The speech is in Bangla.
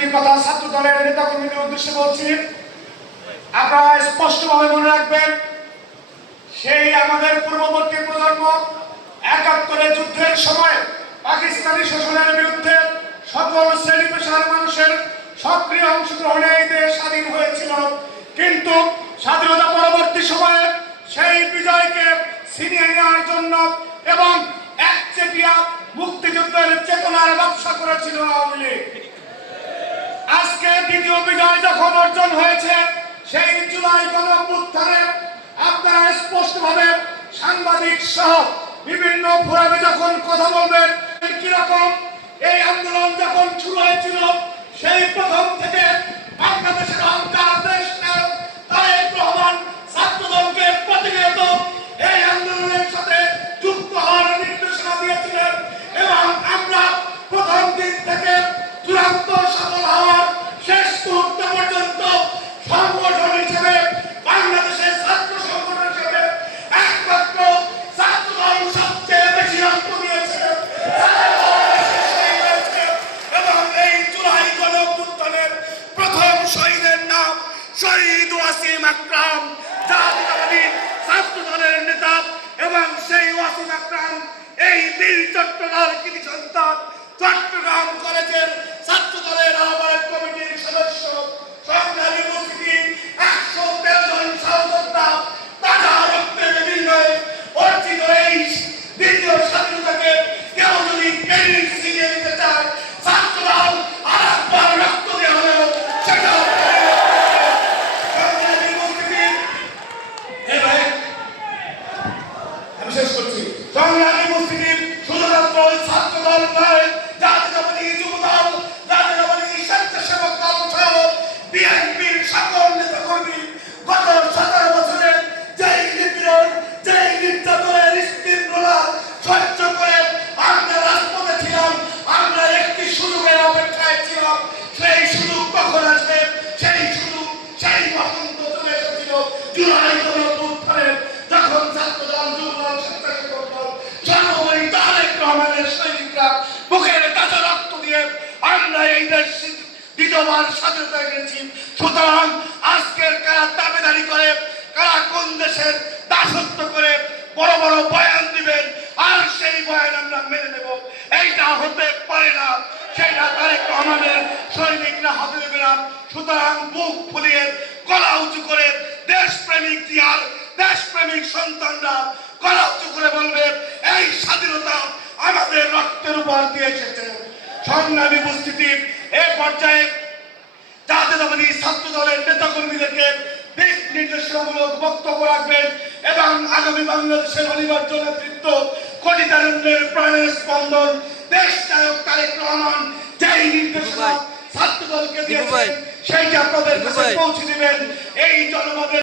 দুইটি কথা ছাত্র দলের নেতাকর্মীদের উদ্দেশ্যে বলছি। আপনারা স্পষ্টভাবে মনে রাখবেন, সেই আমাদের পূর্ববর্তী প্রজন্ম ৭১ যুদ্ধের সময় পাকিস্তানি শাসনের বিরুদ্ধে সকল শ্রেণী পেশার মানুষের সক্রিয় অংশগ্রহণে এই দেশ স্বাধীন হয়েছিল। কিন্তু স্বাধীনতা পরবর্তী সময়ে সেই বিজয়কে ছিনিয়ে নেওয়ার জন্য এবং একচেটিয়া মুক্তিযুদ্ধের চেতনার ব্যবসা করেছিল আওয়ামী লীগ। আজকে দ্বিতীয় বিজয় যখন অর্জন হয়েছে, সেই জুলাই গণঅভ্যুত্থানে আপনারা স্পষ্টভাবে সাংবাদিক সহ বিভিন্ন ফোরামে যখন কথা বলবেন, কিরকম এই আন্দোলন যখন শুরু হয়েছিল, সেই প্রথম থেকে বাংলাদেশের অহংকার দেশ নায়ক তারেক রহমান ছাত্রদলকে প্রতিনিয়ত এই আন্দোলনের সাথে যুক্ত হওয়ার নির্দেশনা দিয়েছিলেন এবং আমরা প্রথম দিন থেকে চূড়ান্ত সফল হওয়ার শেষ মুহূর্ত পর্যন্ত সংগঠন হিসেবে বাংলাদেশের ছাত্র সংগঠন হিসেবে একমাত্র ছাত্রদল সবচেয়ে বেশি রক্ত দিয়েছে এবং এই জুলাই গণঅভ্যুত্থানের প্রথম শহীদের নাম শহীদ ওয়াসিম আকরাম, জাতীয়তাবাদী ছাত্রদলের নেতা। এবং সেই ওয়াসিম আকরাম এই বীর চট্টগ্রাম কৃতি সন্তান, চট্টগ্রাম কলেজের ছাত্রদলের আহ্বায়ক কমিটির সদস্য, সংগ্রামী উপস্থিতি ১১৩ জন সহযোদ্ধা, তাজা রক্তের বিনিময়ে অর্জিত এই দ্বিতীয় স্বাধীনতাকে কেউ যদি ক্রেডিট ছিনিয়ে নিতে চায়, ছাত্রদল আরেকবার রক্ত দেওয়া হলেও সেটা সংগ্রামী উপস্থিতি। আমি শেষ করছি। সংগ্রামী উপস্থিতি শুধুমাত্র ছাত্রদল নয়, জাতীয়তাবাদী যুবদল, জাতীয়তাবাদী স্বেচ্ছাসেবক দল সহ বিএনপির সকল নেতাকর্মী গত ১৭ বছরের যেই নিপীড়ন, যেই নির্যাতনের স্তীর্ণতা সহ্য করে আমরা রাজপথে ছিলাম, আমরা একটি সুযোগের অপেক্ষায় ছিলাম। সেই সুযোগ কখন আসবে? সেই সুযোগ, সেই বসন্ত চলে এসেছিল জুলাই গণঅভ্যুত্থানের, যখন ছাত্রদল, যুবদল, স্বেচ্ছাসেবক দল, সর্বোপরি তারেক রহমানের সৈনিকরা বুকের কাঁচা রক্ত দিয়ে আমরা এই দেশ দ্বিতীয়বার স্বাধীনতা এনেছি। সুতরাং আজকের কারা দাবিদারি করে, কারা কোন দেশের দাসত্ব করে বড় বড় বয়ান দিবেন আর সেই বয়ান আমরা মেনে নেব, এইটা হতে পারে না। সেইটা তারেক রহমানের সৈনিকরা হতে দেবে না। সুতরাং বুক ফুলিয়ে গলা উঁচু করে দেশপ্রেমিক জিয়ার দেশপ্রেমিক সন্তানরা গলা উঁচু করে বলবে, এই স্বাধীনতা আমাদের রক্তের উপর দিয়ে এসেছে। সংগ্রামী উপস্থিতি, এ পর্যায়ে জাতীয়তাবাদী ছাত্র দলের নেতাকর্মীদেরকে দিক নির্দেশনামূলক বক্তব্য রাখবেন এবং আগামী বাংলাদেশের অনিবার্য নেতৃত্ব, কোটি তারুণ্যের প্রাণের স্পন্দন, দেশ নায়ক তারেক রহমান যেই নির্দেশনা ছাত্র দলকে দিয়েছেন, সেইটা আপনাদের কাছে পৌঁছে দিবেন। এই জনমতের